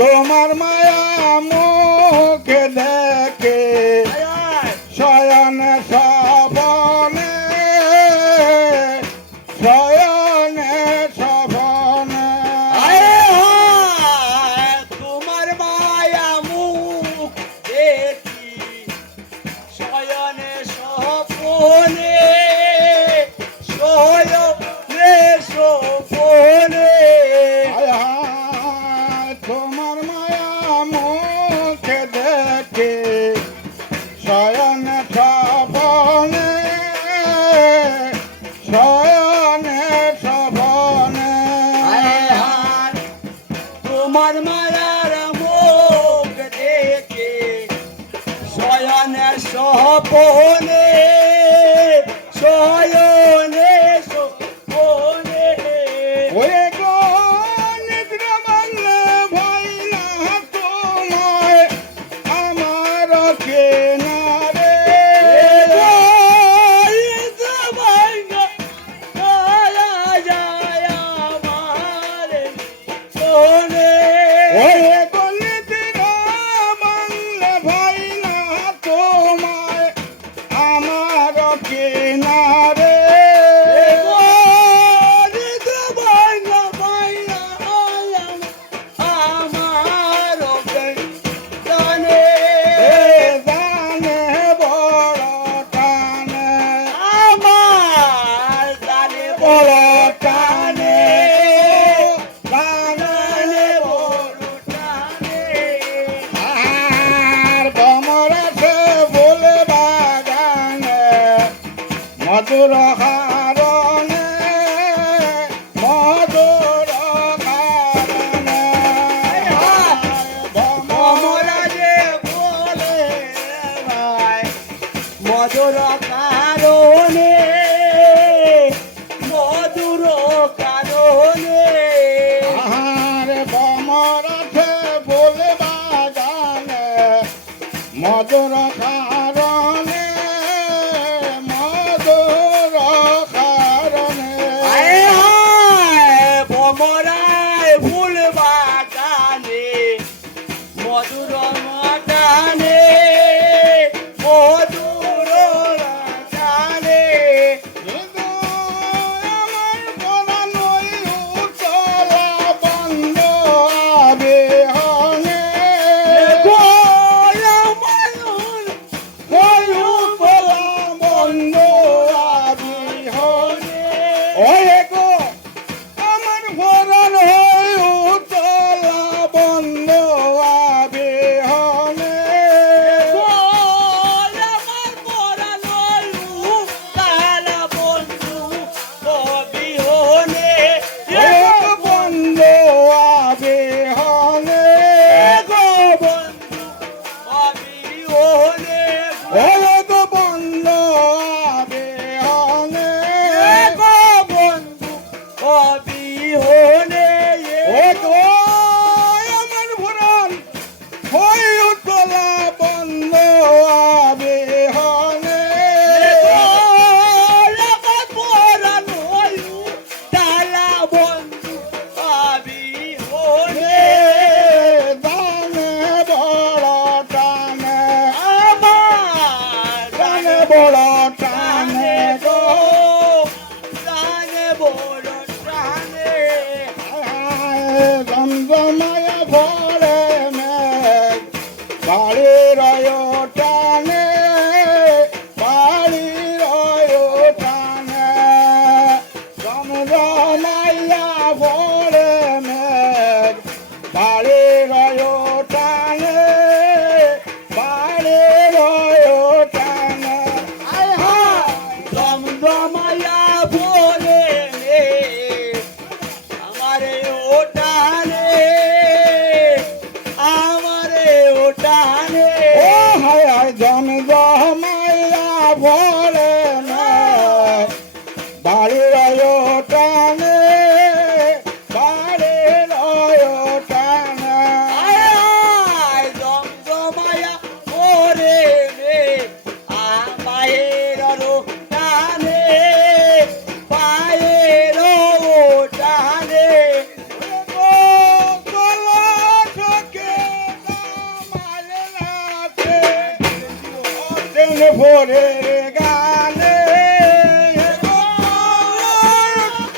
তোমার মায়া মুখ দেখে শয়নে সবনে শয়নে সবনে তোমার মায়া মুখ দেখি শয়নে সপনে শয়নে সপনে তোমার মায়া মুখ দেখে শয়নে সবনে শয়নে সবনে তোমার মায়ার মুখ দেখে শয়নে সপনে শয়নে সপনে ওরে গো নিদ্রা ভাঙলে ভয় না তোমায় আমার কেনারে ওরে গো নিদ্রা ভাঙলে ভয় না তোমায় আমার কেনারে জানে বড় টানে বড় টানে জানে বড় আর ভ্রমর আছে ফুল বাগানে মধুর কারণে মধুর কারণে মধুর কারণে মধুর কারণে আর ভ্রমর আছে ফুল বাগানে মধুর কারণে মধুর কারণে ভমরায় ফুল বাগানে মধুর মাটানে মধুর রাজানে কিন্তু আমার পরাণ উতলা বন্ধ আবিহনে উতলা বন্ধ আবিহনে ওরে গো আমার পরাণ উতলা বন্ধ আবিহনে বন্ধ আবিহনে ওরে গো বন্ধ আবিহনে ও গো আমার ভুরান হই উতলা বন্ধ আবিহনে দানে বড় টানে দানে বড় টানে গো জমজমায়া ভরে মেঘ বাড়ির টানে বাড়ির টানে জমজমায়া ভরে মেঘ বাড়ির টানে বাড়ির টানে জমজমায়া ভোরে আমারে ওটানে ও হায় হায় জমজমায়া ভরে মেঘ বাড়ির টানে বাড়ির টানে জমজমায়া ভোরে আমায়ের টানে পায়ের টানে ভরে রে